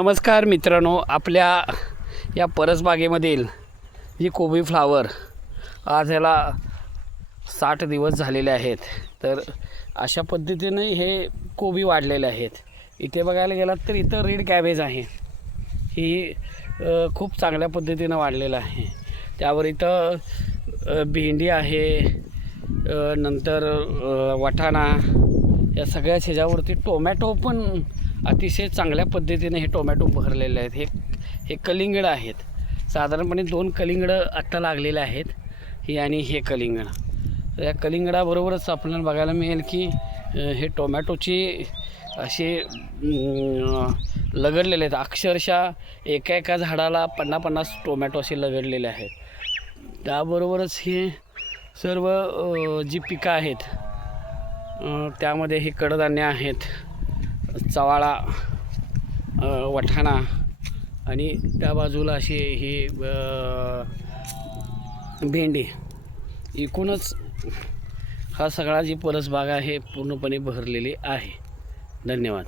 नमस्कार मित्रांनो, आपल्या या परसबागेमधील ही कोबी फ्लावर आज याला 60 दिवस झालेले आहेत. तर अशा पद्धतीने हे कोबी वाढलेले आहेत. इथे बघायला गेलात तर इथं रेड कॅबेज आहे, ही खूप चांगल्या पद्धतीनं वाढलेलं आहे. त्यावर इथं भेंडी आहे, नंतर वाटाणा, या सगळ्या ह्याच्यावरती टोमॅटो पण अतिशय चांगल्या पद्धतीने हे टोमॅटो भरलेले आहेत. हे कलिंगड आहेत. साधारणपणे 2 कलिंगडं आत्ता लागलेले आहेत, ही आणि हे कलिंगड. तर या कलिंगडाबरोबरच आपल्याला बघायला मिळेल की हे टोमॅटोची असे लगडलेले आहेत. अक्षरशः एका झाडाला 50-50 टोमॅटो असे लगडलेले आहेत. त्याबरोबरच हे सर्व जी पिकं आहेत त्यामध्ये हे कडधान्य आहेत, चवाळा, वाटाणा, आणि त्या बाजूला असे हे भेंडी. एकूणच हा सगळा जी परसबाग आहे पूर्णपणे बहरलेली आहे. धन्यवाद.